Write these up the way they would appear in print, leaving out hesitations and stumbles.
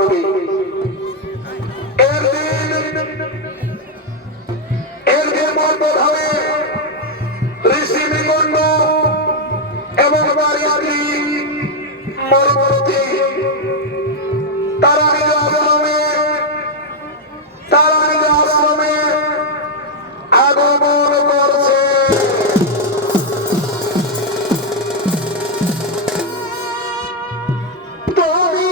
নবী এর দিন মধ্যভাবে ঋষি নিকণ্ড এবং বাড়িয়ারি মরমূর্তি তারা নিজ আশ্রমে আগমন করছে। তুমি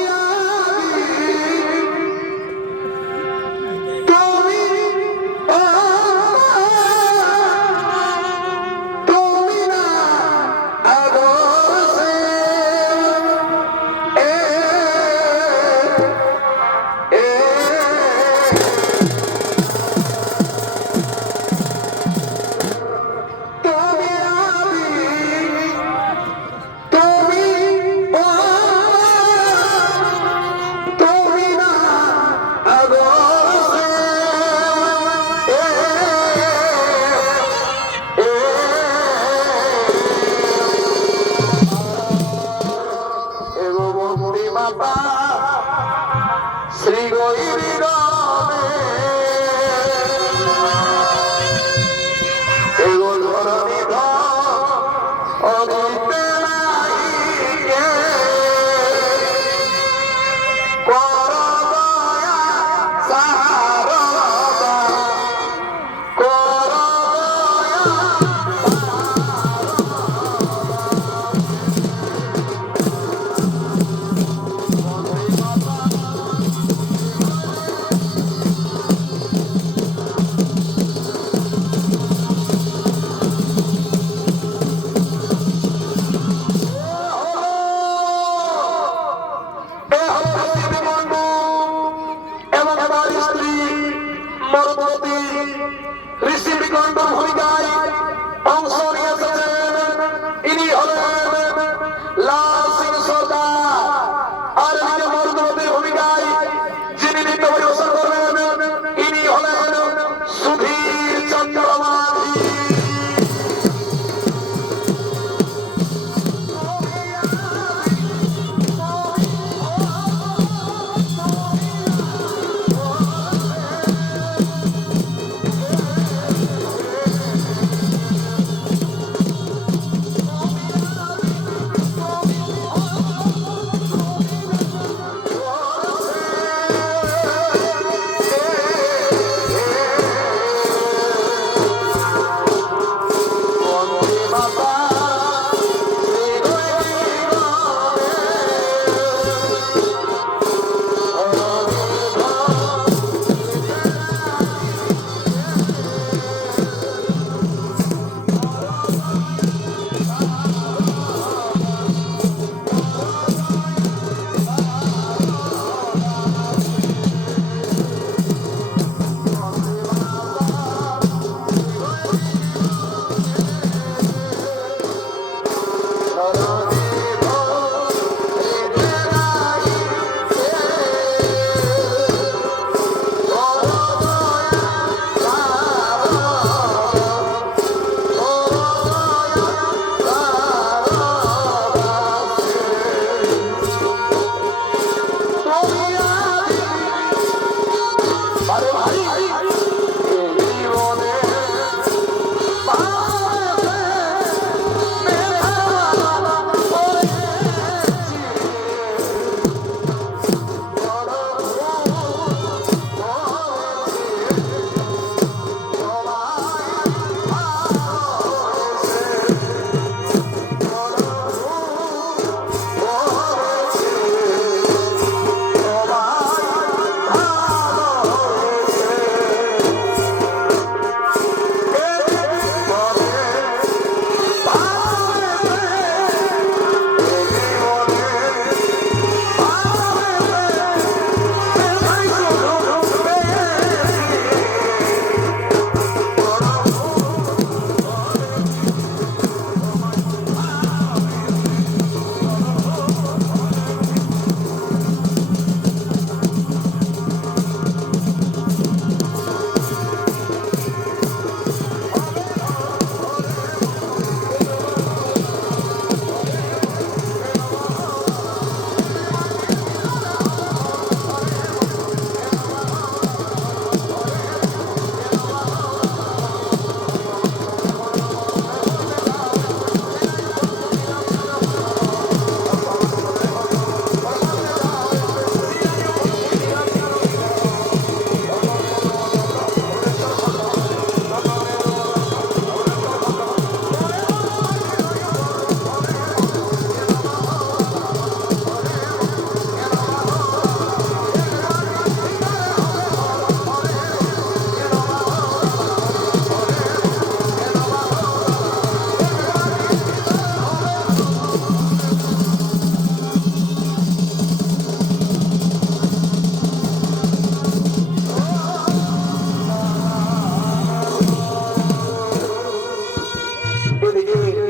এদিকে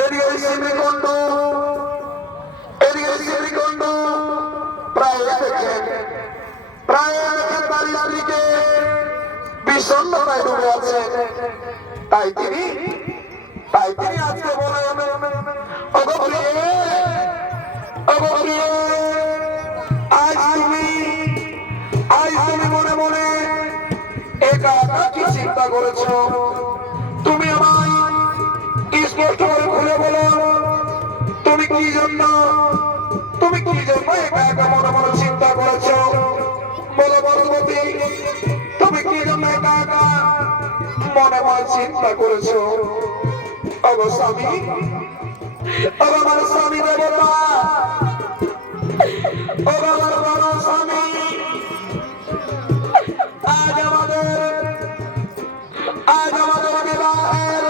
এদিকে শ্রীকুণ্ড, এদিকে শ্রীকুণ্ড, প্রায় দেখেন তার স্ত্রীকে বিষণ্ণতায় ডুবে আছে। তাই তিনি আজকে বলেন, ওগো প্রিয়ে, ওগো প্রিয়ে, আজ তুমি মনে মনে একা একা কি চিন্তা করেছো? তুমি আমায় স্পষ্ট করে খুলে বলো, তুমি কি জন্য একা একা মনে মনে চিন্তা করেছো? বলো বর্ধবতী, তুমি কি জন্য একা একা মনে মনে চিন্তা করেছো? ওগো স্বামী, ওগো আমার স্বামী দেবতা, ওগো আমার বড় স্বামী, আজ আমাদের বিবাহের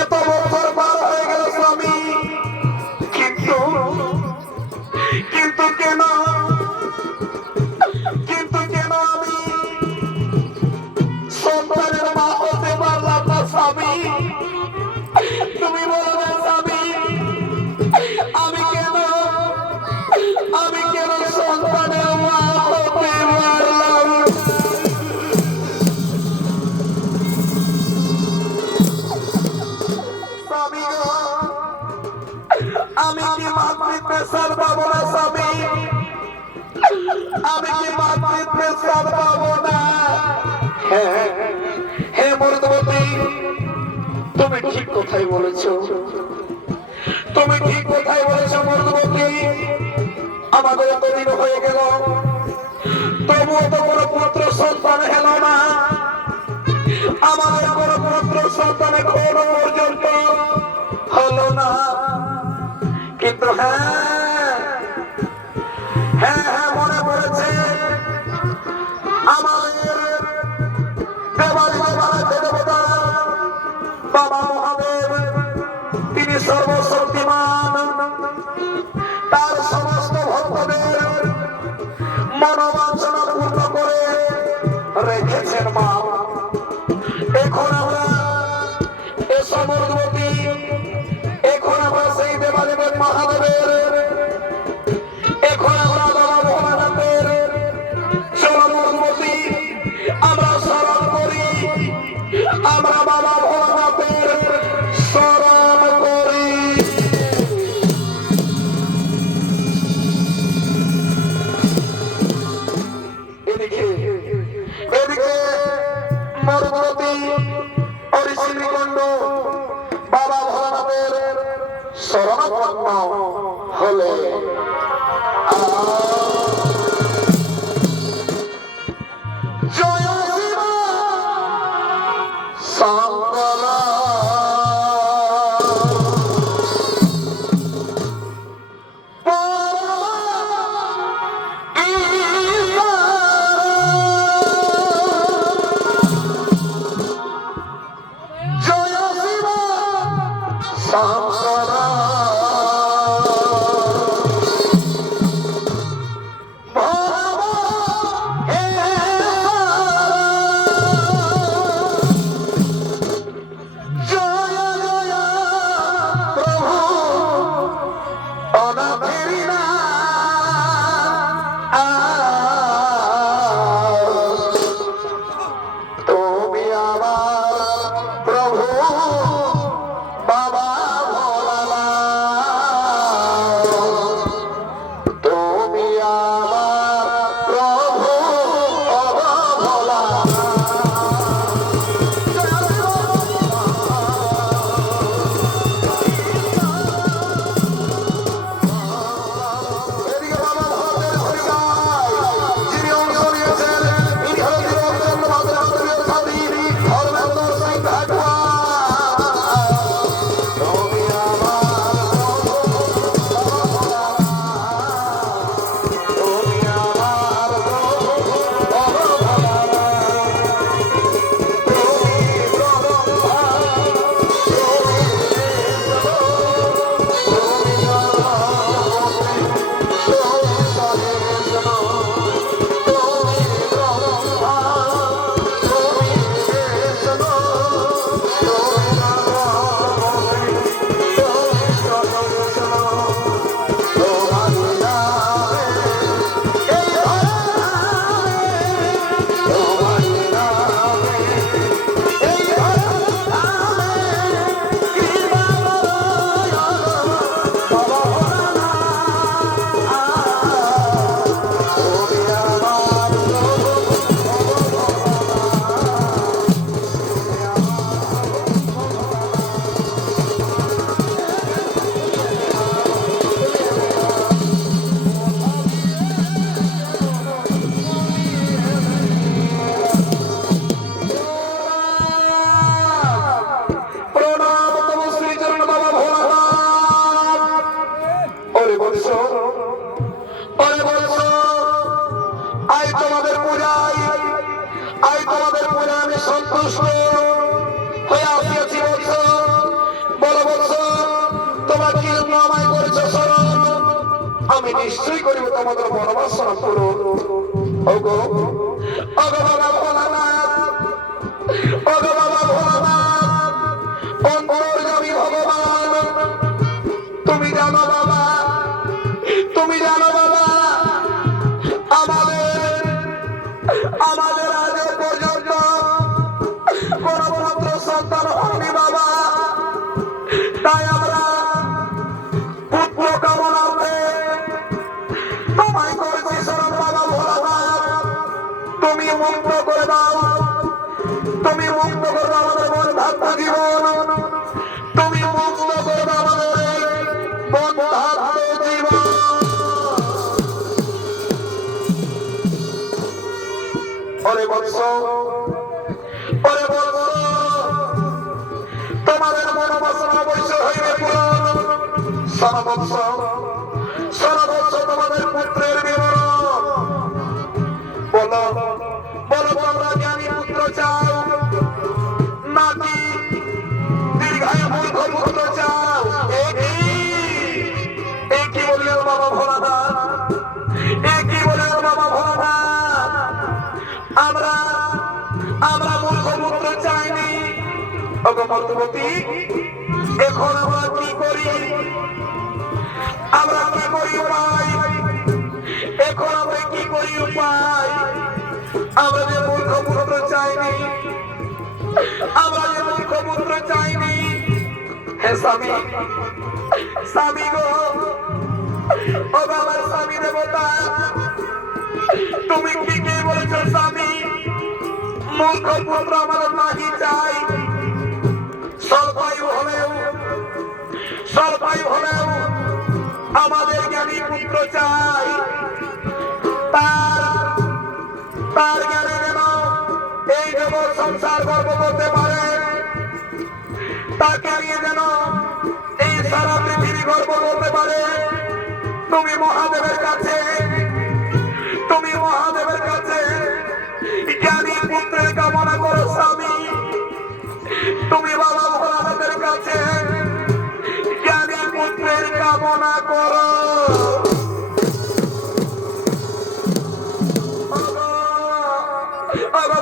এত বছর পার হয়ে গেল স্বামী, কিন্তু কেন আমি সন্তানের মা হতে পারলাম না স্বামী? তুমি বলো না স্বামী, আমি কেন সন্তানের মা হতে পারলাম? স্বামী গো, আমি কি মাতৃত্বের সার পাবো না স্বামী? আমি কি মাতৃত্বের সার পাবো না? হে মর্দবতী, তুমি ঠিক কথাই বলেছো, তুমি ঠিক কথাই বলেছো মর্দবতী। আমাদের এতদিন হয়ে গেল, তবুও তো কোনো পুত্র সন্তান হলো না। আমাদের কোনো পুত্র সন্তান এখনো পর্যন্ত হলো না। কিন্তু হ্যাঁ মনে পড়েছে, আমাদের দেবতা বাবা মহাদেব, তিনি সর্বশক্তিমান, তার সমস্ত ভক্তদের মনোবাঞ্ছনা পূর্ণ করে রেখেছেন মা। এখন আমরা সমর্থবতী, এখন আমরা সেই দেবাদেবের মহাদেবের, এখন আমরা বাবা ভোলানাথের সমর্থবতী আমরা স্মরণ করি, আমরা বাবা ভোলানাথের স্মরণ করি। এদিকে মর্মবতী শ্রীকুণ্ড বাবা ভোলানাথের শরণাপন্ন হলে জয় শিব শঙ্কর, তুমি আমার প্রভু বাবা ভোলানাথ। আমি নিশ্চয় করিব তোমাদের মনোবাসনা পূরণ। ওগো ওগো বাবা ভোলানাথ, ওগো বাবা ভোলানাথ, অন্তর্যামী ভগবান, তুমি জানো বাবা, তুমি জানো বাবা, আমাদের আমাদের আজ পর্যন্ত কোন পুত্র সন্তান হয়নি বাবা, তাই আমরা পুত্র কামনাতে তোমায় করেছি শরণ বাবা ভোলানাথ, তুমি মুক্ত করে দাও, তুমি মুক্ত করে দাও আমাদের বন্ধাত্ম জীবন, তুমি মুক্ত করে দাও আমাদের বন্ধাত্ম জীবন। ওরে বৎস, ওরে বৎস, তোমাদের মনোবাসনা অবশ্য হইবে পূরণ। সনবৎস, সনবৎস, তোমাদের পুত্রের বিবরণ বলো, বলো তোমরা জ্ঞানী পুত্র চাও নাকি দীর্ঘায়ু মূর্খ পুত্র চাও? কি বললেন বাবা ভোলানাথ, কি বললেন বাবা ভোলানাথ? আমরা আমরা মূর্খ পুত্র চাইনি। ওগো মর্তবতী, এখন আমরা কি করি? আমরা কি করি উপায়? এখন আমরা কি করি উপায়? আমরা যে মূর্খ পুত্র চাইনি, আমরা যে মূর্খ পুত্র চাইনি। হে স্বামী, স্বামী গো, ও বাবার স্বামী দেবতা, তুমি কি কে বলেছো স্বামী? মূর্খ পুত্র আমাদের নাহি চাই, স্বল্পায়ু হলেও, স্বল্পায়ু হলেও আমাদের জ্ঞানী পুত্র চাই। তার জ্ঞানে যেন এই জগৎ সংসার গর্ব করতে পারে, তাকে নিয়ে যেন এই সারা পৃথিবী গর্ব করতে পারে। তুমি মহাদেবের কাছে, তুমি মহাদেবের কাছে জ্ঞানী পুত্রের কামনা করো স্বামী, তুমি বাবা ভোলানাথের কাছে জ্ঞানী পুত্রের কামনা করো।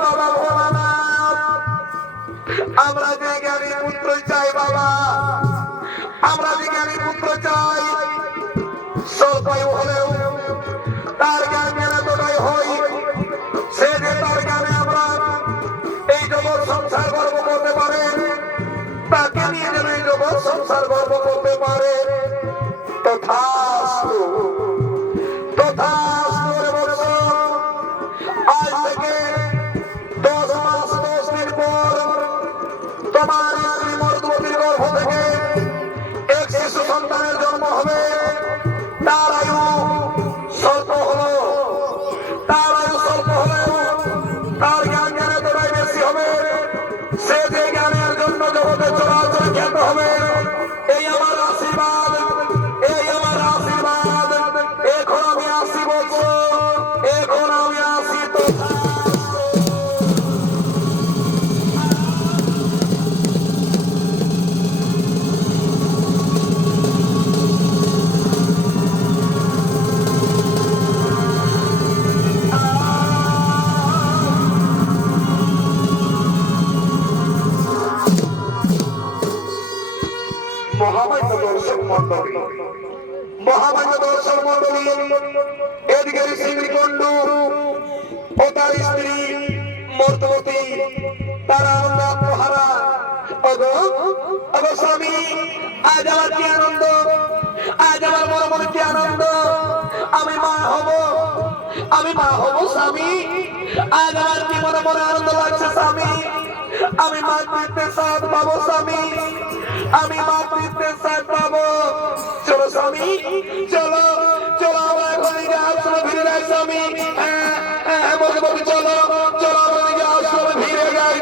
বাবা ভোলানাথ, আমরা যে জ্ঞানী পুত্র চাই বাবা, আমরা যে জ্ঞানী পুত্র চাই, স্বল্পায়ু হলেও তার জ্ঞান জ্ঞান এতটাই হই, সে যে তার জ্ঞানে আমরা এই জগৎ সংসার গর্ব করতে পারে, তাকে নিয়ে যেন এই জগৎ সংসার গর্ব করতে পারে। তথাস্তু, তথাস্তু রে বৎস। আজ থেকে 10 মাস 10 দিন পর তোমার স্ত্রী মর্দবতীর গর্ভ থেকে এক শিশু সন্তানের জন্ম হবে। তার আয়ু স্বল্প হলো, তার আয়ু স্বল্প হলেও তার জ্ঞান জ্ঞানে তোরাই বেশি হবে, সে যে জ্ঞানের জন্য জগতে চলাচল খ্যাত হবে। এই আমার আশীর্বাদ, এই আমার আশীর্বাদ। এখন আমি আসি বলছ, এখন আমি আসি। মহামান্য দর্শক মন্ডলী, মহামান্য দর্শক মন্ডলী, এদিকে শ্রীকুণ্ডু ও তার স্ত্রী মর্তবতী, তারা আনন্দ আত্মহারা। ওগো ওগো স্বামী, আজ আমার কি আনন্দ, আজ আমার মনে মনে কি আনন্দ। আমি মা হব, আমি মা হব স্বামী। আজ আমার কি মনে মনে আনন্দ লাগছে স্বামী। আমি মাতৃত্বের স্বাদ পাবো স্বামী, আমি মাতৃত্বের স্বাদ পাবো। চলো স্বামী, চলো চলো, আমরা এখন আশ্রমে ফিরে যাই স্বামী। বলতে বলতে চলো চলো, আমরা আশ্রমে ফিরে যাই।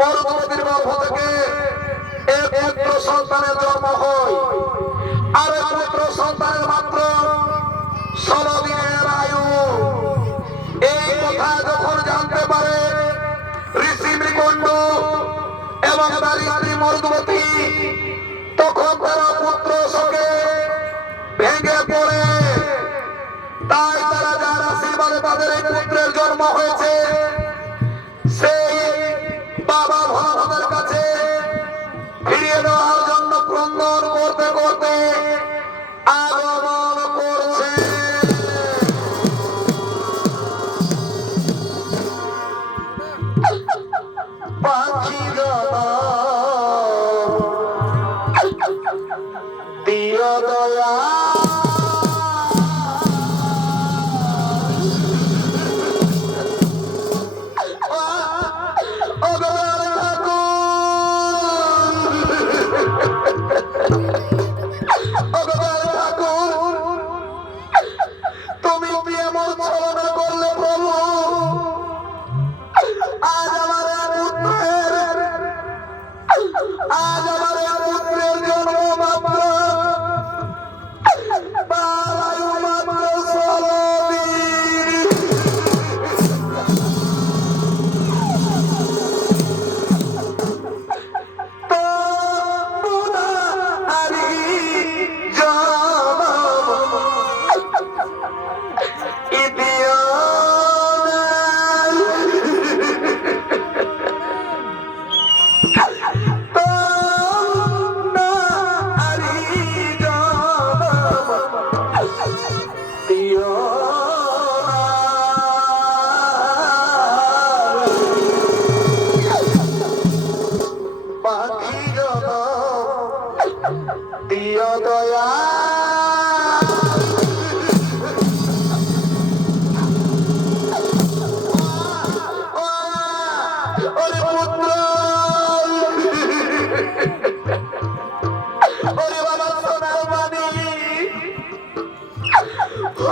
মরুভূমির গর্ভ থেকে এক পুত্র সন্তানের জন্ম হয়, আর এক পুত্র সন্তানের মাত্র 16 দিনের আয়ু। এই কথা যখন জানতে পারে ঋষি মৃকণ্ড এবং তার স্ত্রী মরুদ্বতী, তখন তারা পুত্র শোকে ভেঙে পড়ে। তাই তারা যার আশীর্বাদে তাদের এই পুত্রের জন্ম হয়েছে, সেই বাবা ভোলানাথের কাছে ফিরিয়ে দেওয়ার জন্য ক্রন্দন করতে করতে আগমন করছে। পাখি দিও দয়া, দিও দয়া, ওরে পুত্র, ওরে বাবা সোনার মানিক,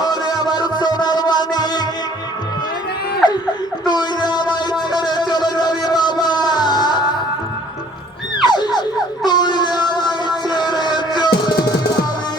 ওরে আমার সোনার মানিক, তুই আমায় ছেড়ে চলে যাবি বাবা, তুই আমায় ছেড়ে চলে যাবি।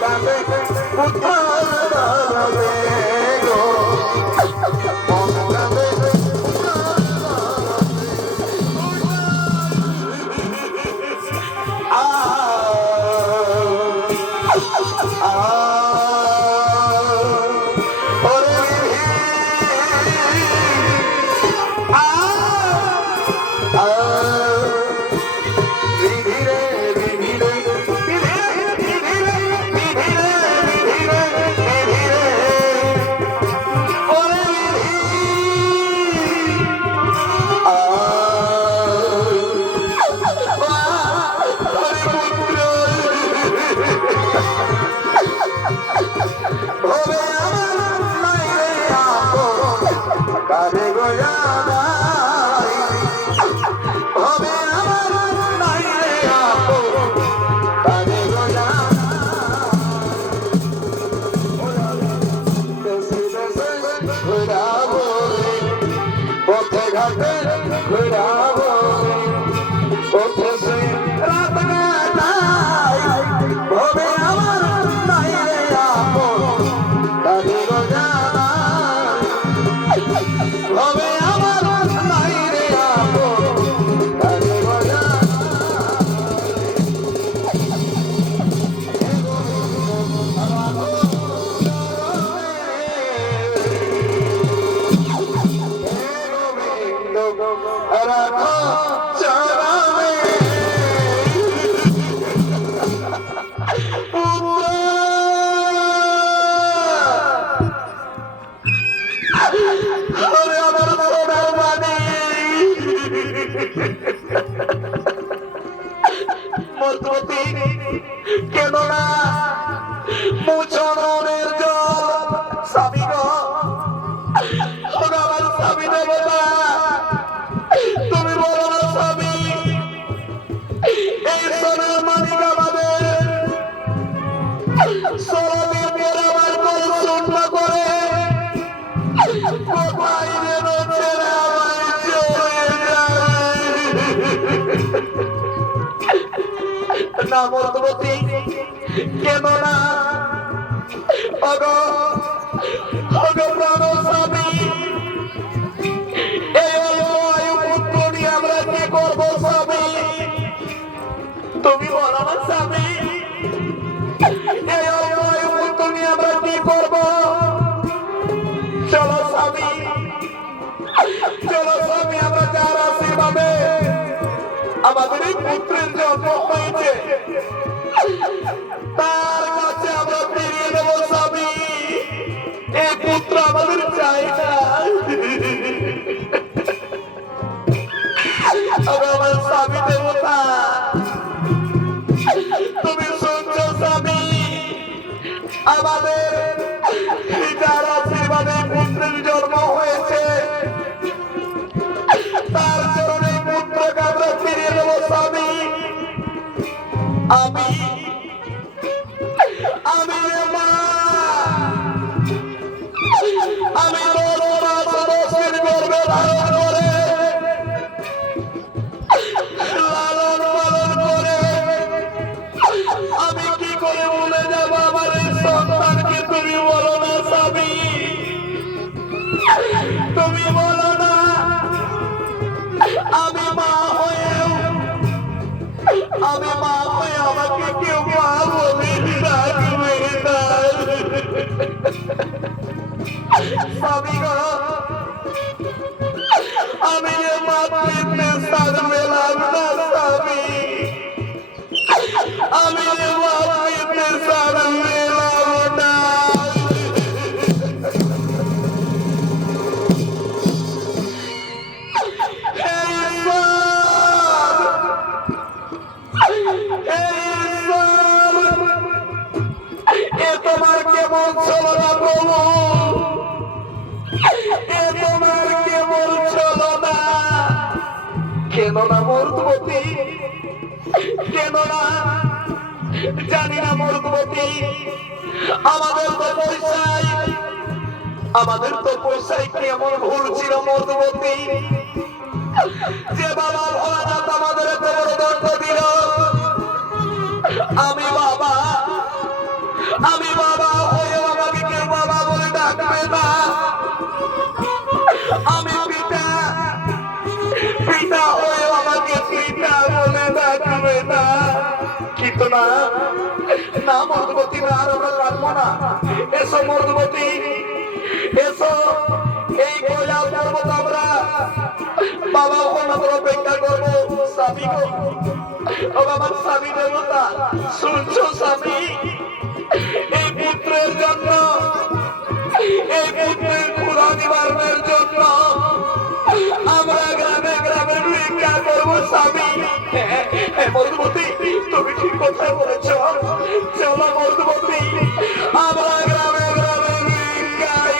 কাঁদে কোথায় দাঁড়াবে গো মন কাঁদে কেননা মুচনের জল স্বামী গো আমার স্বামী দেবতা তুমি বলো না স্বামী এই সোনার মালিক আমাদের সরদিন পর আমার কল শূন্য করে কোথায় যেন ছেড়ে আমায় চলে যায় না মধ্যবর্তী কেননা প্রাণ স্বামী এই অল্প পুত্র নিয়ে আমরা কি করবো স্বামী তুমি বলো না স্বামী এই অল্প পুত্র নিয়ে আমরা কি করবো চলো স্বামী আমরা যার আশীর্বাদে আমাদের এই পুত্রের জন্ম হয়েছে তার কাছে আমরা ফিরিয়ে দেবো স্বামী এই পুত্র আমাদের চাই না আমার স্বামী দেবতা তুমি শুনছো স্বামী আমাদের যার আশীর্বাদে পুত্রের জন্ম হয়েছে তার জন্য পুত্রকে আমরা ফিরিয়ে দেবো স্বামী আমি মা আমি দশের গর্ভে ধারণ করে লালন পালন করে আমি কি করে ভুলে যাবো আমার এই সন্তানকে তুমি বলো না স্বামী তুমি বলো না আমি মা হয়ে আমাকে কেউ মা বলে ডাকবে না স্বামী গো আমি যে মাতৃত্বে স্থান পেলাম না স্বামী আমি যে মাতৃত্বে স্থান পেলাম না তোমার কেমন চলো না প্রভু তোমার কেমন চলো না কেন না মর্দবতী কেন না জানি না মর্দবতী আমাদের তো পয়সায় কেমন ভুল ছিল মর্দবতী যে বাবা ভোলানাথ আমাদের এত বড় দণ্ড দিল আমি বাবা আমি বাবা হয়ে আমাকে কেউ বাবা বলে ডাকবে না। আমি পিতা, পিতা হয়ে আমাকে পিতা বলে ডাকবে না। কিন্তু না না মধুমতি, না আর আমরা কাঁদবো না। এসো মধুমতি, এসো। এই কৈলাস পর্বত আমরা বাবা ওখানে অপেক্ষা করবো। স্বামী গো, ও আমার স্বামী দেবতা, শুনছো স্বামী? এই পুত্রের জন্য, এই পুত্রের ক্ষুধা নিবারণের জন্য আমরা গ্রামে গ্রামে ভিক্ষা করবো স্বামী। মধুমতি, তুমি ঠিক কথা বলেছ। চলো মধুমতি, আমরা গ্রামে গ্রামে ভিক্ষাই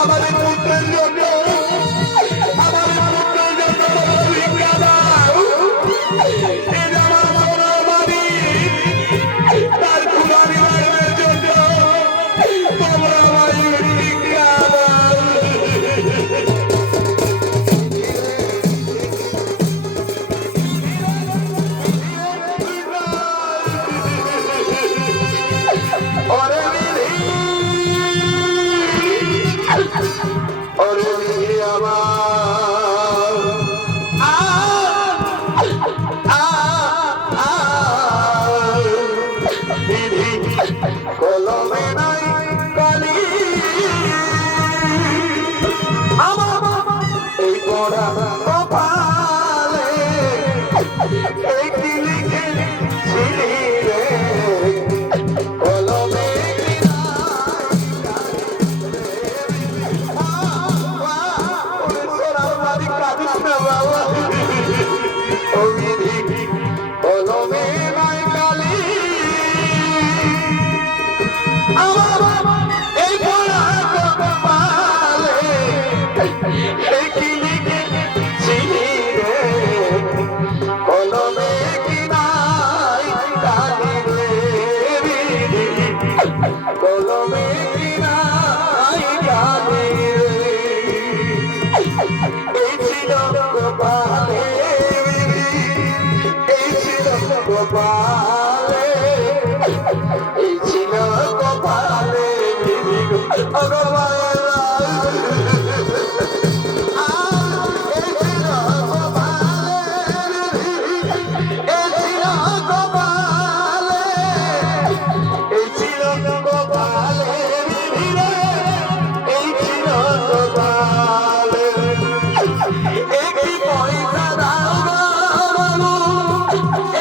আমার পুত্রের জন্য, আমার পুত্রের জন্য ভিক্ষা দাও। এই যে আমার সোনার বাড়ি, তার ক্ষুধা নিবারণের জন্য তোমরা আমায় ভিক্ষা দাও। ওরে কলমে নাই কালি, আমার এই পড়া কপালে একটি লিখেছিলি রে কলমে কাঁদিস না বাবা। কলমে নাই কালি, আমার এই পড়া কপালে কি লিখেছিলি রে কলমে কি নাই কালি রে, কলমে কি নাই কালি রে। এই ছিল কপালে, এই ছিল কপালে, এই ছিল কপালে একটি পয়সা দাও বাবু,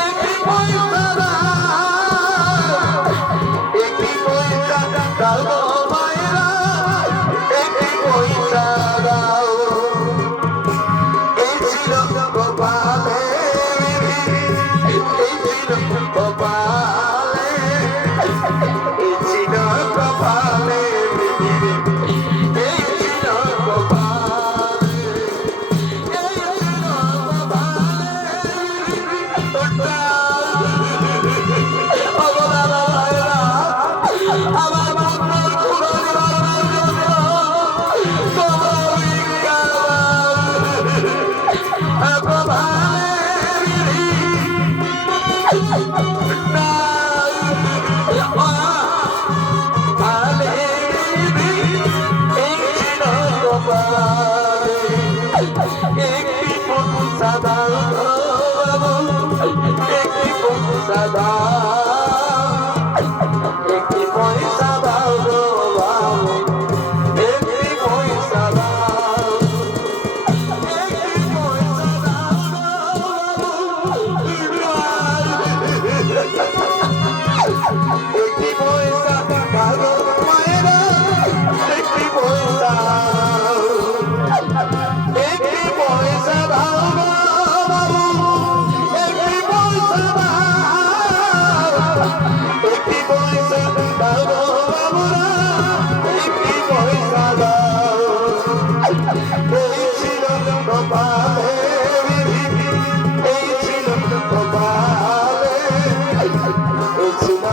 একটি পয়সা দাও। একটি পয়সা দাও, একটি পয়সা দাও গো বাবু, একটি পয়সা দাও, একটি পয়সা দাও গো বাবু, একটি পয়সা দাও গো মায়েরা, একটি পয়সা, একটি পয়সা দাও গো বাবু, একটি পয়সা দাও, একটি পয়সা দাও গো বাবুরা, একটি পয়সা দাও। এই ছিল কপালের বিধি, এই ছিল কপালে, এই ছিল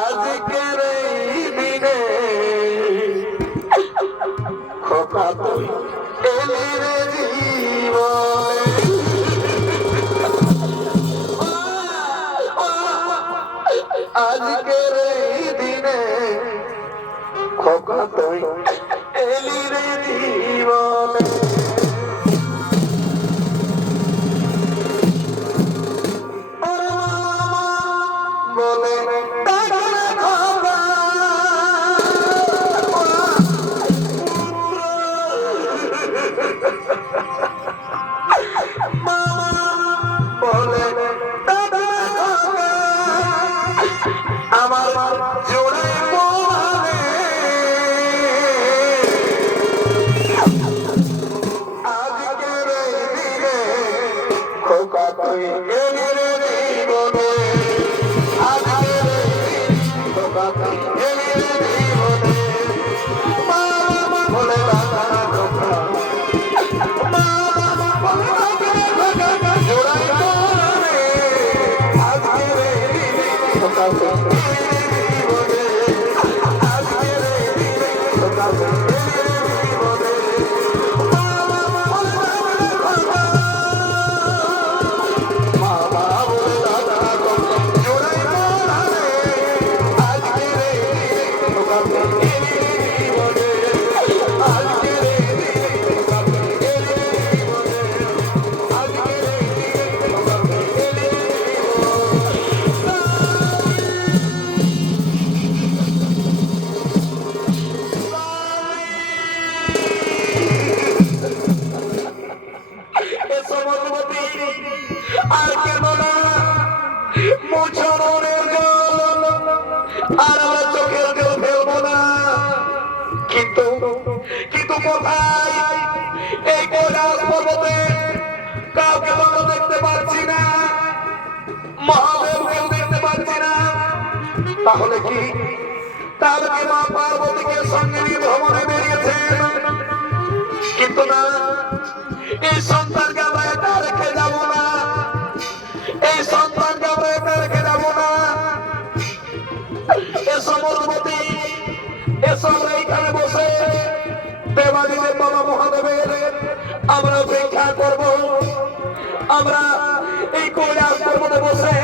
আজকের এই দিনে খোকা তুই এলি রে জীবনে, আজকের এই দিনে খোকা তুই এলি রে জীবনে। বলে আমার জোড়ে পোহালে আজকের দিনে খোকা তুই এলি রে জীবনে, আজকের খোকা তুই এলি রে জীবনে। মা বলে দাদা খোকা, মা বলে দাদা খোকা, জোড়াই পোহালে আজকের খোকা তুই আর কেন না মোছনের জল, আর আমরা চোখের জল ফেলবো না, কিন্তু কিন্তু কোথায় এই কৈলাস পর্বতে কাউকে তো দেখতে পাচ্ছি না, মহাদেবকেও দেখতে পাচ্ছি না। তাহলে কি, তাহলে কি মা পার্বতীকে সঙ্গে নিয়ে ভ্রমণে বেরিয়েছেন? কিন্তু না, এই সন্তানকে আমরা এটা রেখে যাবো না, এই সন্তানকে আমরা এটা রেখে যাবো না। এসব মধুমতি, এসব এইখানে বসে দেবাদিদেব বাবা মহাদেবের আমরা অপেক্ষা করবো। আমরা এই কৈলাস পর্বতে বসে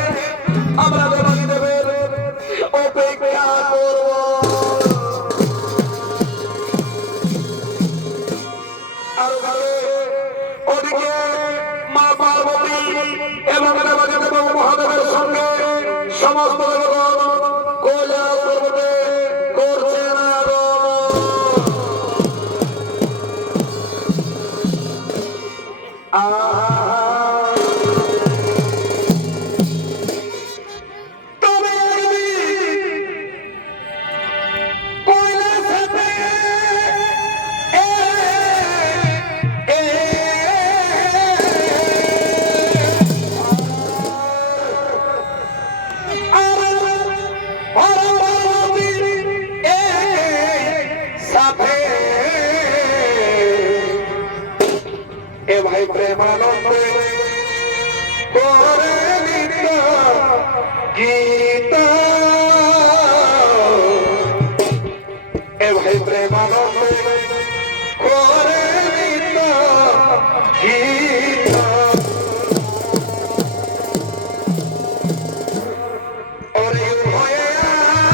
আমরা দেবাদিদেবের অপেক্ষা করবো। আর ওদিকে মা পার্বতী এবং দেবাদিদেব বাবা মহাদেবের সঙ্গে সমস্ত দেবগণ কৈলাস পর্বতে করছেন আগমন। ভাই প্রেমানন্দে করে নিতা গীতা এ ভাই প্রেমানন্দে করে নিতা গীতা ওরে ভয়ে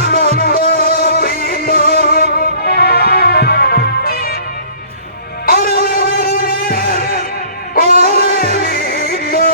আনন্দ প্রীত করে নিতা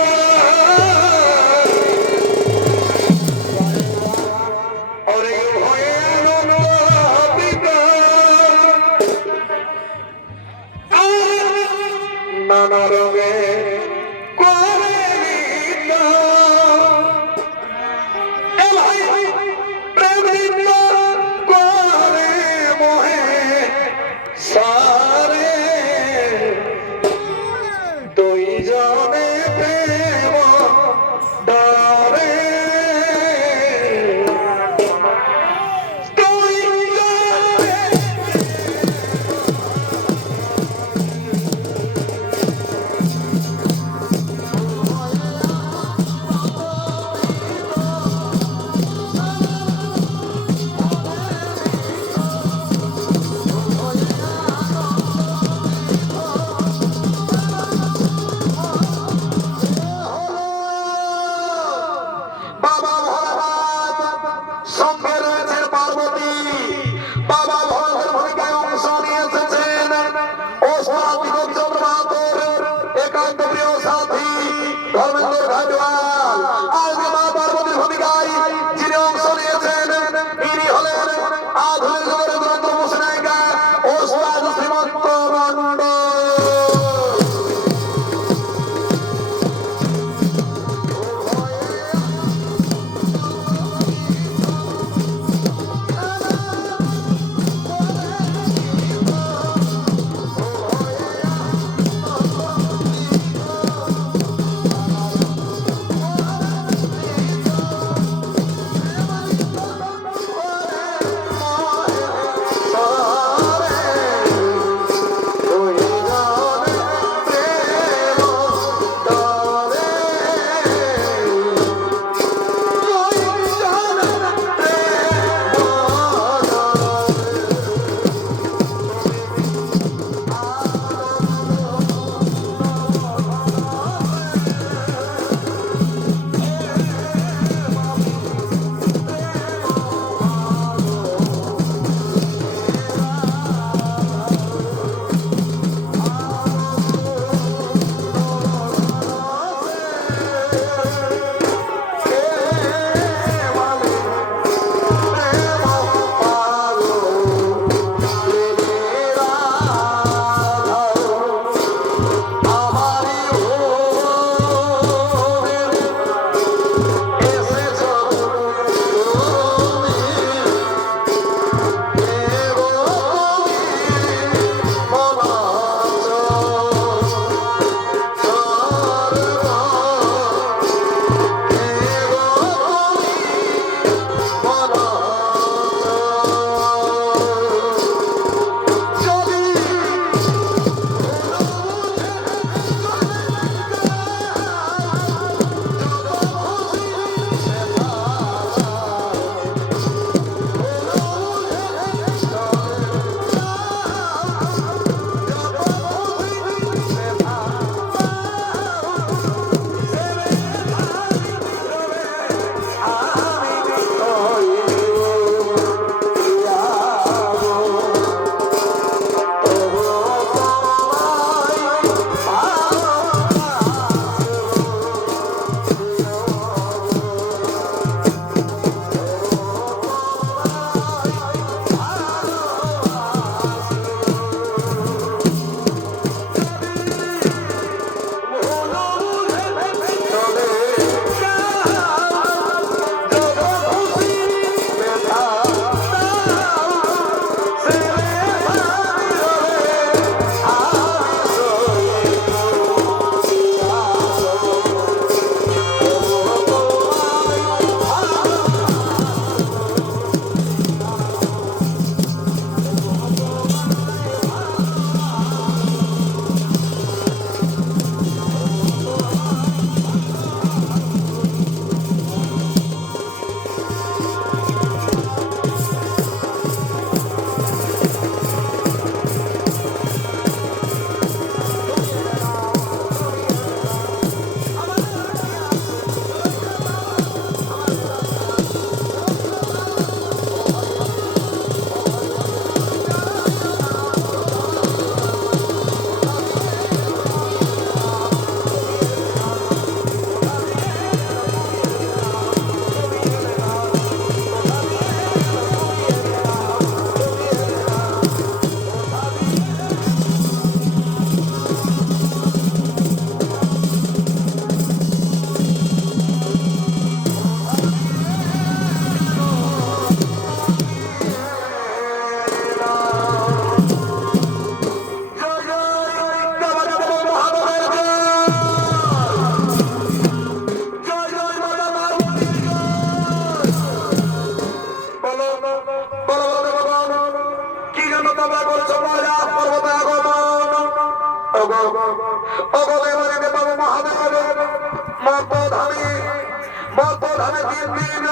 মর্তধামে দিন দিন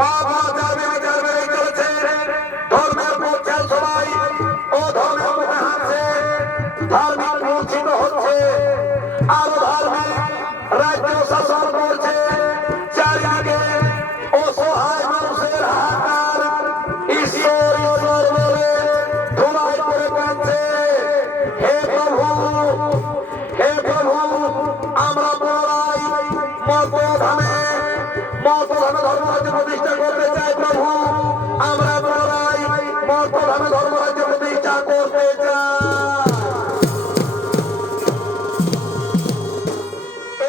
পাপ আচার বিচার বেড়ে চলেছে। ধর্মের পক্ষে সবাই ও ধর্মের মুখে হাসছে, ধার্মিক মূর্ছিত হচ্ছে, আরো ধার্মিক রাজ্য শাসন করছে। চারিদিকে অসহায় মানুষের হাহাকার, ঈশ্বর ঈশ্বর বলে ধুলায় পড়ে কাঁদছে। হে প্রভু, হে প্রভু, আমরা পুনরায় মর্তধামে ধর্মরাজ্য প্রতিষ্ঠা করতে চাই। প্রভু, আমরা পুনরায় মর্তধামে ধর্মরাজ্য প্রতিষ্ঠা করতে চাই।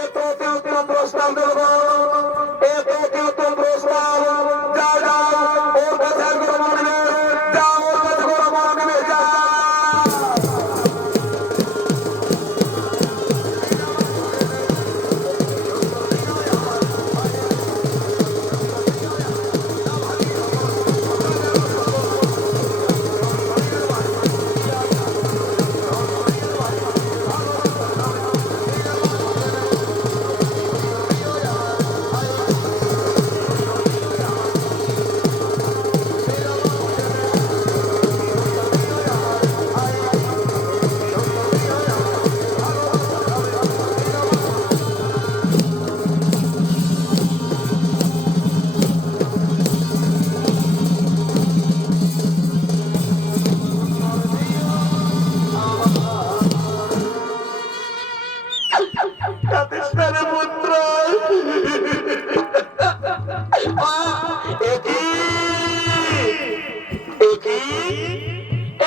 এত উত্তম প্রস্তাব দেব, এত উত্তম প্রস্তাব। যাও যাও, ওর কাছে একবার মনে যাও, ওর কাছে করে মনে নেবে যাও। কাদেশের পুত্র,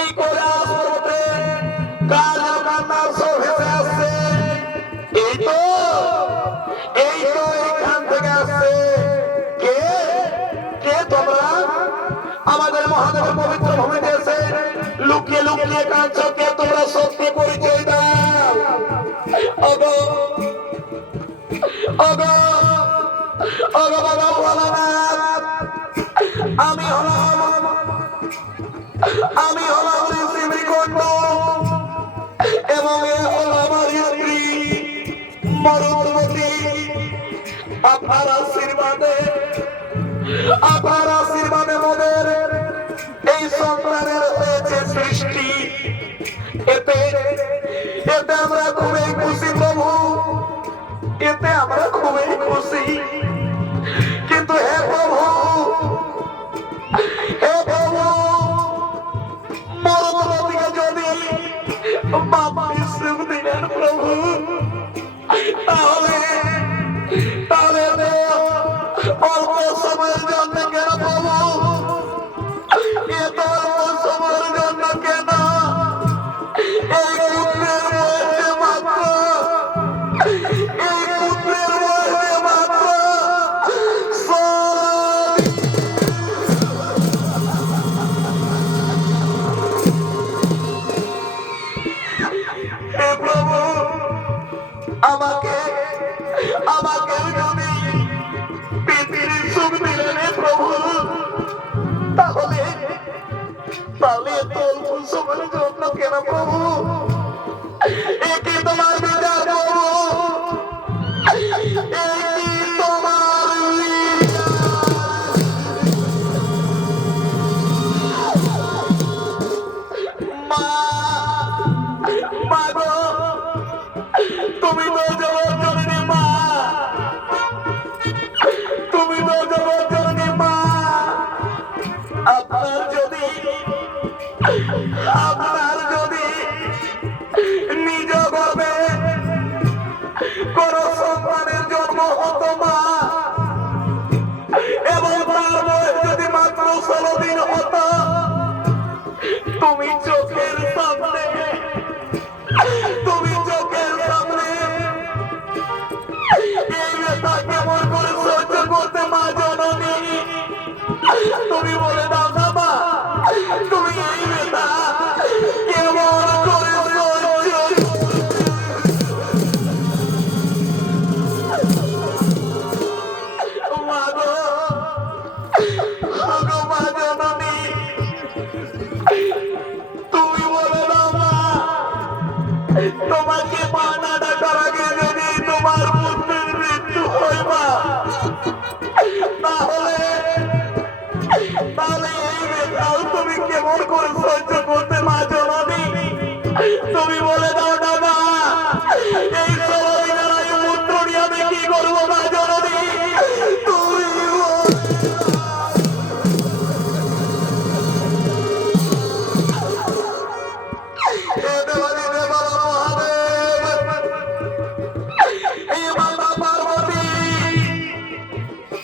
এই করে আসতে কাল কান্নার সব ভেসে আসছে। এই তো এইখান থেকে আসছে। কে কে তোমরা? আমাদের মহাদেবের পবিত্র ভূমিতে এসে লুকিয়ে লুকিয়ে কাঁদছো। কে তোমরা? সত্যি পরিচয় দাও। ওগো ওগো ওগো বাবা ভোলানাথ, আমি হলাম ঋষি মৃগণ্ড এবং এ হল আমার স্ত্রী মরুমতি। আপনার আশীর্বাদে মোদের এই সন্তানের হয়েছে সৃষ্টি। এতে আমরা খুবই খুশি প্রভু, এতে আমরা খুবই খুশি। কিন্তু হে প্রভু, মরুমতিকে যদি বাবা সুখ দিলেন প্রভু, তাহলে অল্প সময়ের জন্য কেন প্রভু, এত অল্প সময়ের জন্য কেন? এই পুত্রের বয়সে মাত্র আমাকে যদি পৃথিবীর সুখ দিলেন প্রভু, তাহলে এত অল্প সময়ের জন্য কেন প্রভু? একে তোমার বিচার প্রভু, একে তোমার মা গো, তুমি তো জগৎজননী মা, তুমি তো জগৎজননী মা। আপনার যদি নিজ গর্বে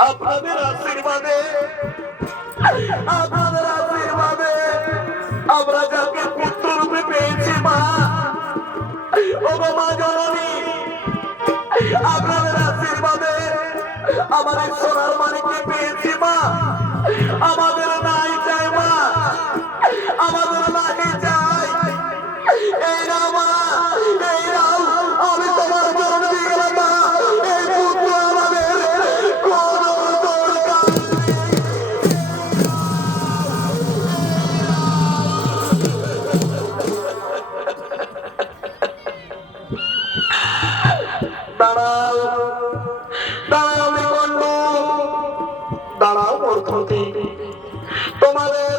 আপনাদের আশীর্বাদে আমরা যাকে পুত্র রূপে পেয়েছি মা, ও মা জননী, আপনাদের আশীর্বাদে আমাদের সোনার মানিককে পেয়েছি মা। আমাদের নাই চাই মা, আমাদের নাই চাই। এই না মা, এই নাও, আমি তোমার চরণ দিয়ে গেলাম মা। এই পুত্র আমাদের কোনো দরকার নেই। দাঁড়াও দাঁড়াও নিকণ্ড, দাঁড়াও মূর্খতি। তোমাদের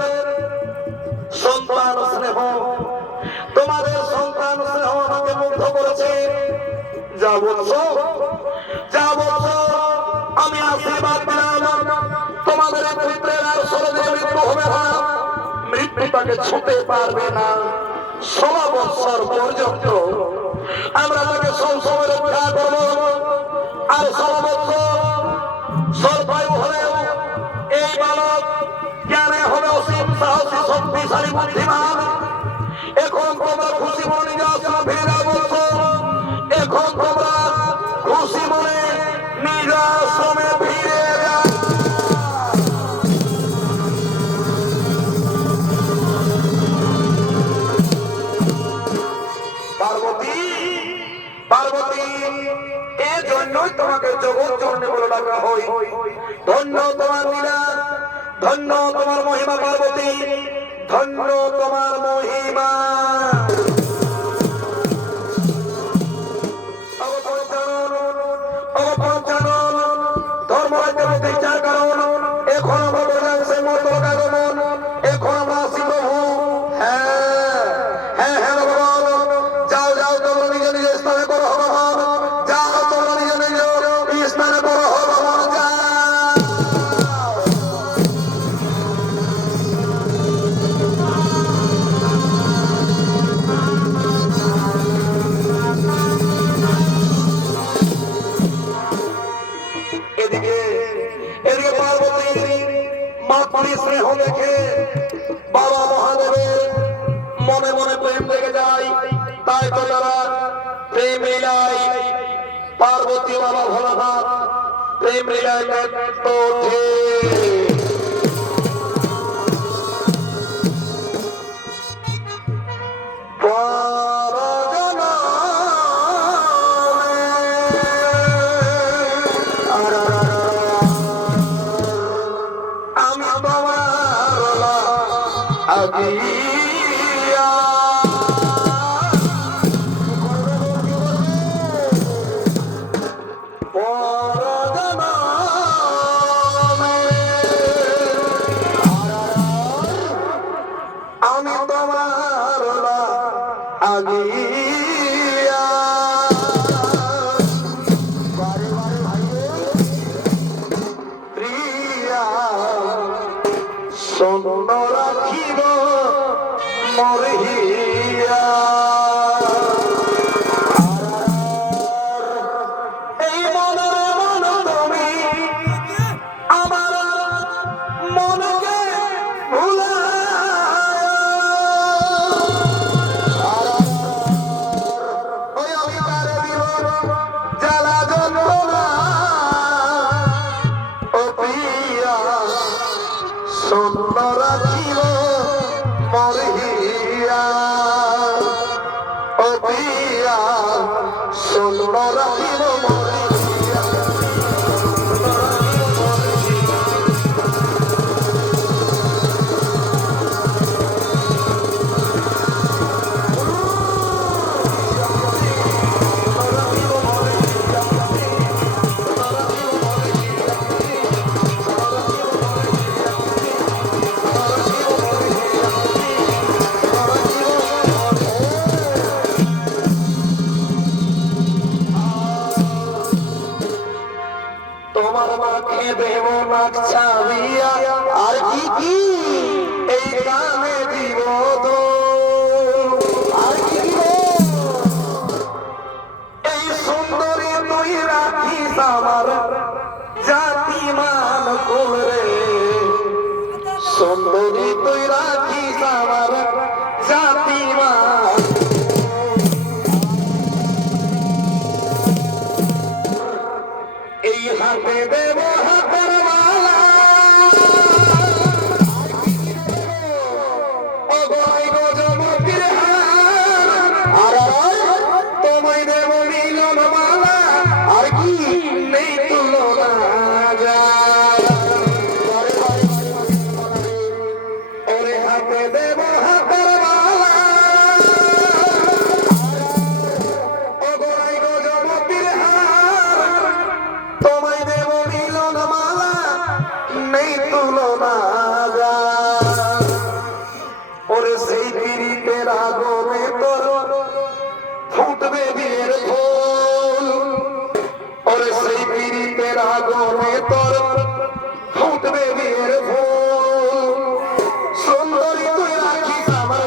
সন্তান স্নেহ, তোমাদের সন্তান স্নেহ আমাকে মুগ্ধ করেছে। যা বলছো যা বলছো আমি আশীর্বাদ দিলাম। তোমাদের পুত্রের আর সরদে মৃত্যু হবে না, মৃত্যু তাকে ছুঁতে পারবে না। 16 বৎসর পর্যন্ত আমরা তাকে সবসময় রক্ষা করবো। আর 16 বৎসর স্বল্পায়ু হলেও এই বালক জ্ঞানে হবে অসীম, সাহসী, শক্তিশালী, বুদ্ধিমান। এখন তোমরা খুশি মনে নিজে আশ্রমে ফিরে যাও বলছো। এখন তোমরা খুশি মনে নিজ আশ্রমে ফিরে যাও। পার্বতী, পার্বতী, এই জন্যই তোমাকে জগৎ জননী বলে ডাকা হয়। ধন্য তোমার লীলা, ধন্য তোমার মহিমা পার্বতী, ধন্য তোমার মহিমা। ধর্মরাজ্য প্রতিষ্ঠার কারণ এখন আমরা বোঝাচ্ছে মতলক আগমন। এখন আমরা আসি প্রভু। হ্যাঁ হ্যাঁ হ্যাঁ ভগবান, যাও যাও তোমরা নিজ নিজ স্থানে করো ভগবান। যাও তোমরা নিজ নিজ স্থানে করো ভগবান। যাও। এদিকে এদিকে পার্বতী মাতৃ স্নেহ দেখে বাবা মহাদেবের মনে মনে প্রেম লেগে যায়। তাই তো তারা প্রেম লীলায় পার্বতী বাবা ভোলানাথ প্রেম লীলায় ব্যক্ত ওঠে। আমি তোমার আগিয়া আমি তোমার আগিয়া প্রিয়া সন্ন রাখিব মরহিয়া। এই মনের মন তুমি আমার মনকে ওই আমি তারে দিব জ্বালা যন্ত্রণা। ও প্রিয়া সন্ন রাখিব মরহিয়া। ও প্রিয়া সন্ন রাখিব মরহিয়া। তোমার মাকে দেব নাক ছাড়িয়া আর কি কি এই গানে দিব তো। আর কি দিব এই সুন্দরী তুই রাখিস আমার জাতি মা। নেই তুলনা যায়। ওরে সেই পিরিতের আগুনে তোর ফুটবে বিয়ের ফুল, ওরে সেই পিরিতের আগুনে তোর ফুটবে বিয়ের ফুল। সুন্দরী তুই রাখিস আমার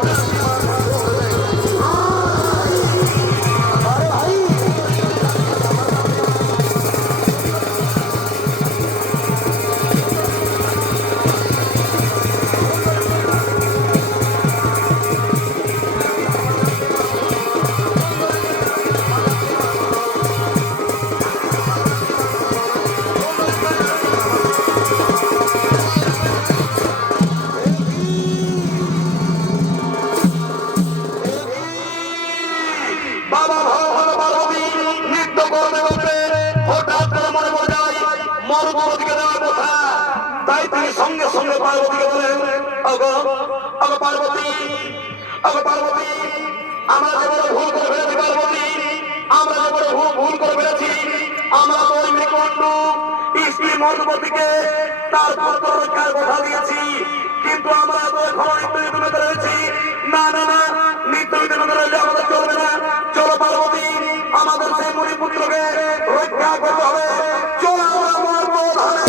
বাবা ভালো পার্বতী নৃত্য করতে করতে হঠাৎ করে মনে পড়ে যায় মরুভূমিকে দেওয়ার কথা। তাই তিনি সঙ্গে সঙ্গে পার্বতীকে বলেন, ওগো ওগো পার্বতী, ওগো পার্বতী, আমরা যে বড় ভুল করে ফেলেছি পার্বতী, আমরা যে বড় ভুল করে ফেলেছি। আমরা তো ওই মৃত্যুদণ্ড স্ত্রী মরুভূমিকে তার পুত্র রক্ষার কথা দিয়েছি, কিন্তু আমরা তো এখনো নিত্য নিতে রয়েছি। না না না, নিত্য নিতে রয়েছে আমাদের চলবে না। চলো পার্বতী, আমাদের সেই মণিপুত্রকে রক্ষা করতে হবে। চলো আমরা মরবো ধানে।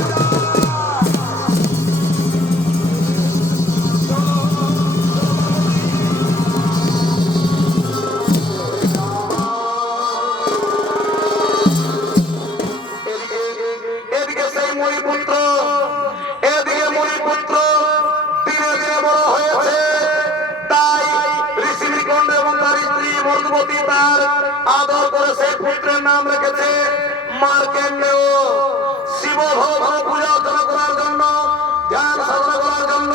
এদিকে সেই মণিপুত্র, এদিকে মণিপুত্র ধীরে ধীরে বড় হয়েছে। তাই ঋষি নিকুঞ্জ এবং তার স্ত্রী মধুমতি তার আদর করে সেই পুত্রের নাম রেখেছে মার্কেন্ডেয়। শিব ভগবান পূজা অর্চনা করার জন্য, ধ্যান সাধনা করার জন্য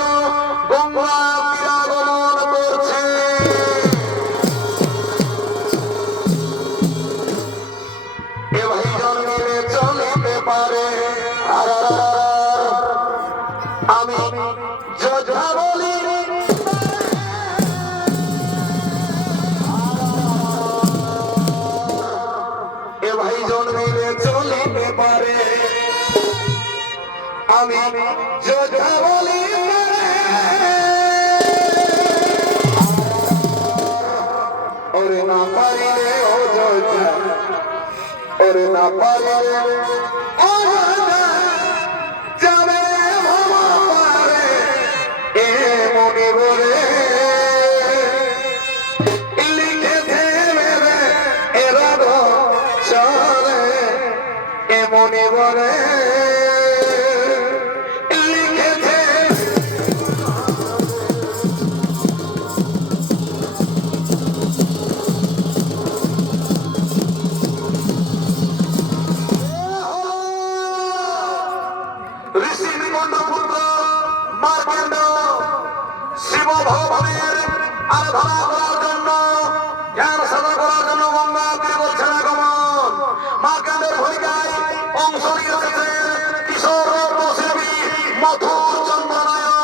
গঙ্গা তীরে আগমন করছে। এ ভাই জন্মিলে চলিতে পারে, আমি যা বলি এ ভাই জন্মিলে চলিতে পারে, আমি যা বলি ওরে না পারিলে ও যা, ওরে না পারিলে ও যাবে ভাবা পারে এ মনে বলে লিখেছে মেরে এরা চলে এ মনে বলে লিখেছে। ঋষি নিকুঞ্জ পুত্র মার্কেন্ডেয় শিব ভগবানের আরাধনা করার জন্য, ধ্যান সাধনা করার জন্য গঙ্গা তীরে বলছেন আগমন। মার্কেন্ডের ভূমিকায় অংশ নিয়ে এসেছেন কিশোর রত্নশিল্পী মধুর চন্দ্রনায়ক।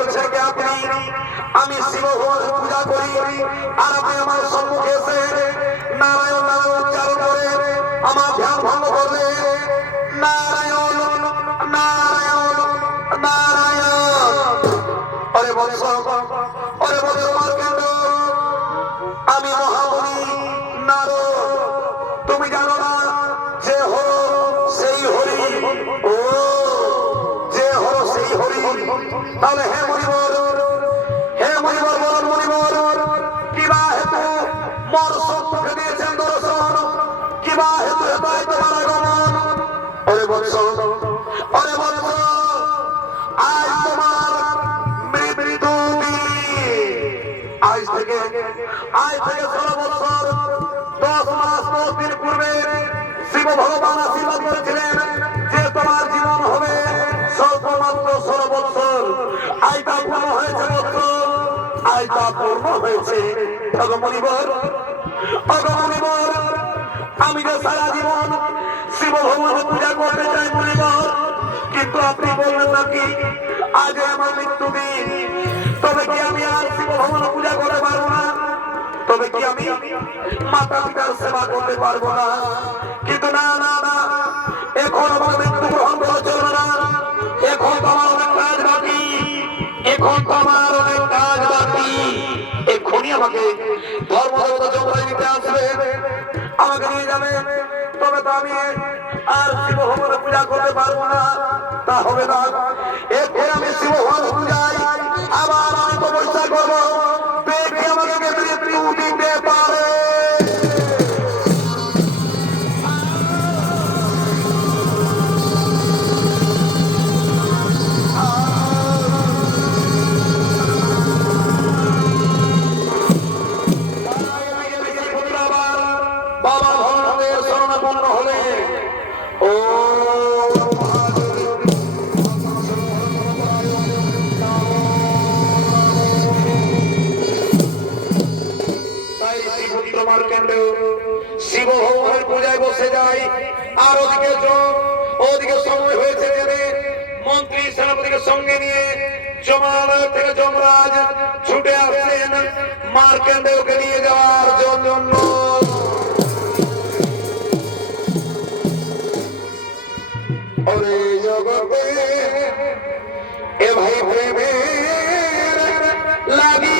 বলছে যে আপনি আমি শিব ভগবানের পূজা করি আর আপনি আমার সম্মুখে এসে নারায়ণ নাম উচ্চারণ করে আমার ধ্যান ভঙ্গ করলে নারায়ণ নারায়ণ নারায়ণ। অরে বৎস মার্কেন্ড, আমি মহামুনি নারদ। তুমি জানো না যে হলো সেই হরি, ও যে হলো সেই হরি। তাহলে হে মণিবর বলুন মণিবর, কিবা হেতু মোর সম্মুখে দিয়েছেন দর্শন, কিবা হেতু হেতায় তোমার আগমন। অরে বৎস আজ তোমার মৃত্যু আজ থেকে 16 বছর 10 মাস 10 দিন পূর্বে শিব ভগবান আশীর্বাদ করেছিলেন যে তোমার জীবন হবে স্বল্প মাত্র 16 বছর। আজ তা পূর্ণ হয়েছে বছর, আজ তা পূর্ণ হয়েছে। অগমনিবর আমি যে সারা জীবন শিব ভগবানের পূজা করতে চাই মনিবর, কিন্তু আপনি বললেন নাকি আজ আমার মৃত্যু দিন। তবে কি আমি আর শিব ভগবানের পূজা করতে পারবো না? তবে কি আমি মাতা পিতার সেবা করতে পারবো না? কিন্তু না, এখন আমার মৃত্যু গ্রহণ করা চলবে না। এখন তো আমার অনেক কাজ বাকি, এক্ষুনি আমাকে ধর্মদেবতা যমরাজ নিতে আসবে, আমাকে নিয়ে যাবে। তবে তো আমি আর শিব ভগবানের পূজা করতে পারবো না, তা হবে না। এরপরে আমি শিব ভগবানের পূজায় আবার আমি তপস্যা করবো, দেখি আমাকে মৃত্যু দিতে পারে। বাবা ভগবানের শরণাপন্ন হলে ও শিব ভগবানের পূজায় বসে যায়। আর ওদিকে সময় হয়েছে জেনে মন্ত্রী সেনাপতিকে সঙ্গে নিয়ে জমালয় থেকে যমরাজ ছুটে আসছেন মার্কেন্ডেয়কে নিয়ে যাওয়ার জন্য। ওরে জগতে এ ভাই প্রেমের লাগি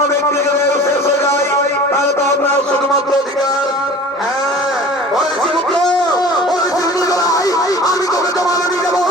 কোনো ব্যক্তি যদি শেষ হয়ে যায় তাহলে তো আপনার শুধুমাত্র অধিকার হ্যাঁ ওরে শিবপুত্র, ওরে শিবপুত্র, আমি তোকে জমানো নিয়ে যাবো।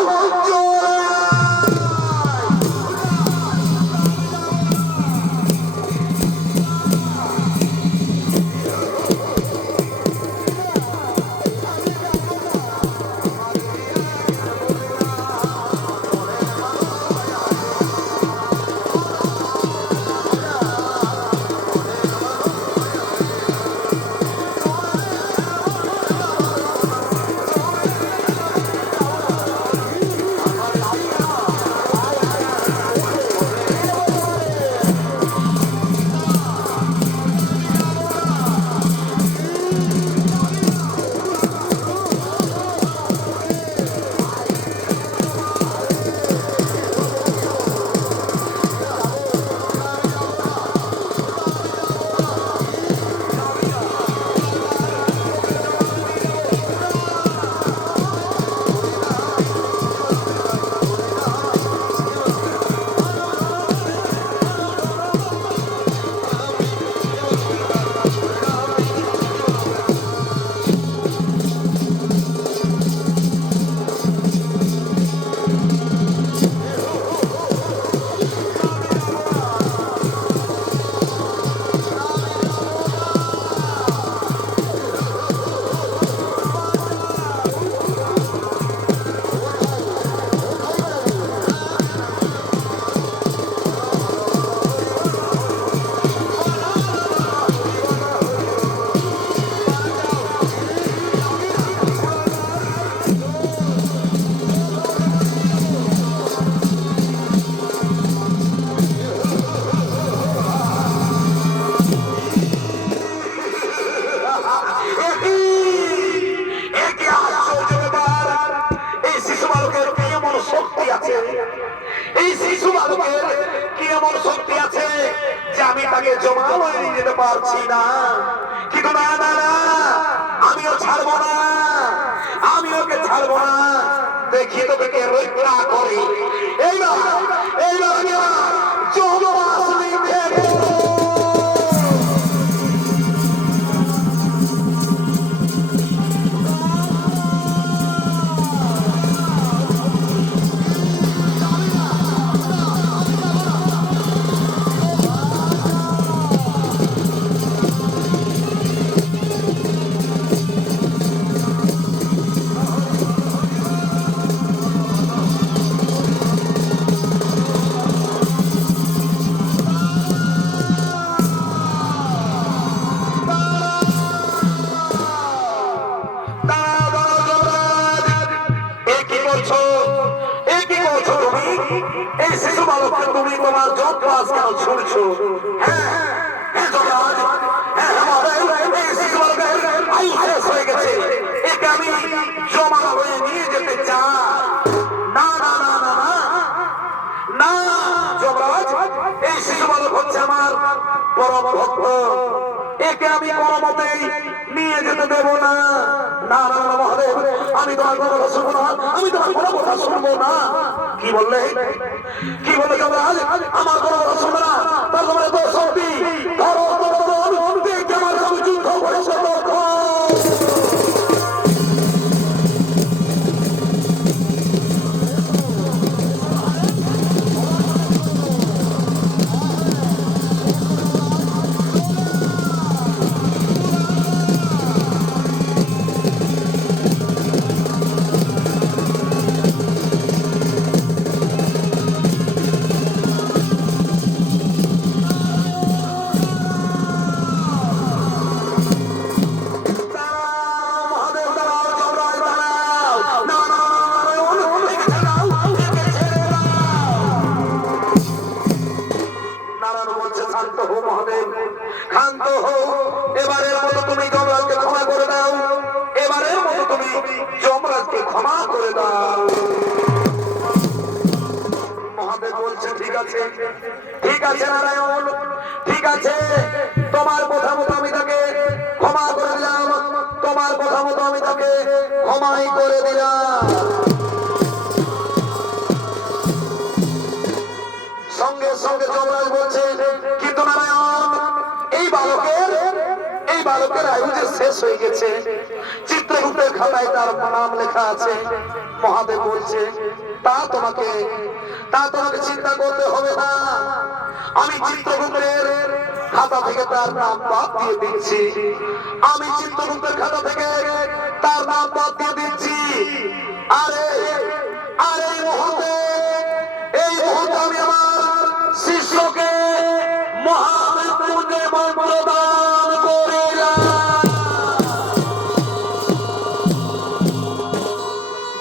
এই শিশু বালকের কি এমন শক্তি আছে যে আমি তাকে জমা নিয়ে যেতে পারছি না? কিন্তু না না না, আমিও ছাড়বো না, আমি ওকে ছাড়বো না। দেখি তোকে রক্ষা করি। এইবার এইবার আমি জমাসনি ভেবে তুমি তোমার যন্ত্রাস কেন ছুড়ছো? হয়ে গেছে, একে আমি জমা হয়ে নিয়ে যেতে চাই। না না না না না না যমরাজ, এই শিশু বালক হচ্ছে আমার পরম ভক্ত, একে আমি কোনো মতেই নিয়ে যেতে দেব না। না না না মহাদেব, আমি তোমার কোনো কথা শুনবো না, আমি তোমার কোনো কথা শুনবো না। কি বললে? কি বললে যমরাজ? আমার কোনো কথা শুনবে না? তার তোমার তো শক্তি, ধরো দেখে আমার সঙ্গে যুদ্ধ করেছে তখন। ক্ষান্ত হও, এবারের মতো তুমি যমরাজকে ক্ষমা করে দাও, এবারের মতো তুমি যমরাজকে ক্ষমা করে দাও। মহাদেব বলছে ঠিক আছে, ঠিক আছে নারায়ণ, ঠিক আছে, তোমার কথা মতো আমি তাকে ক্ষমা করে দিলাম, তোমার কথা মতো আমি তাকে ক্ষমাই করে দিলাম। সঙ্গে সঙ্গে যমরাজ বলছে কিন্তু নারায়ণ আয়ু যে শেষ হয়ে গেছে, চিত্রগুপ্তের খাতায় তার নাম লেখা আছে। মহাদেব বলছে তা তোমাকে চিন্তা করতে হবে না, আমি চিত্রগুপ্তের খাতা থেকে তার নাম বাদ দিয়ে দিচ্ছি। আমি চিত্রগুপ্তের খাতা থেকে তার নাম বাদ দিয়ে দিচ্ছি। আরে আরে এই মুহূর্তে আমি আমার শিষ্যকে মহামৃত্যুঞ্জয় মন্ত্র দান করিলাম।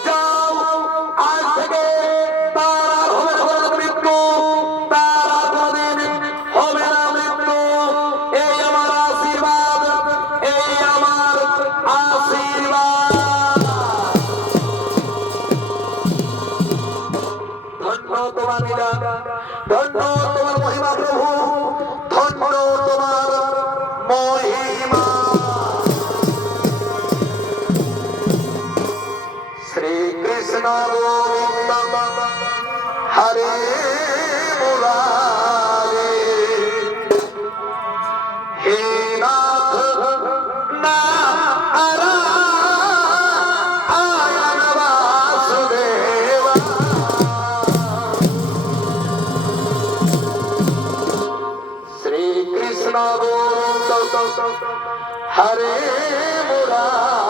যাও, আজ থেকে তার আর হবে না কোনো মৃত্যু, তার আর কোনোদিন হবে না মৃত্যু। এই আমার আশীর্বাদ, এই আমার আশীর্বাদ। ধন্য তোমার লীলা, ধন্য তোমার মহিমা প্রভু, ধন্য তোমার মহিমা। শ্রীকৃষ্ণ গোবিন্দ হরে মুরারে, হে নাথ নারায়ণ বাসুদেবা। শ্রীকৃষ্ণ গোবিন্দ হরে মুরারে,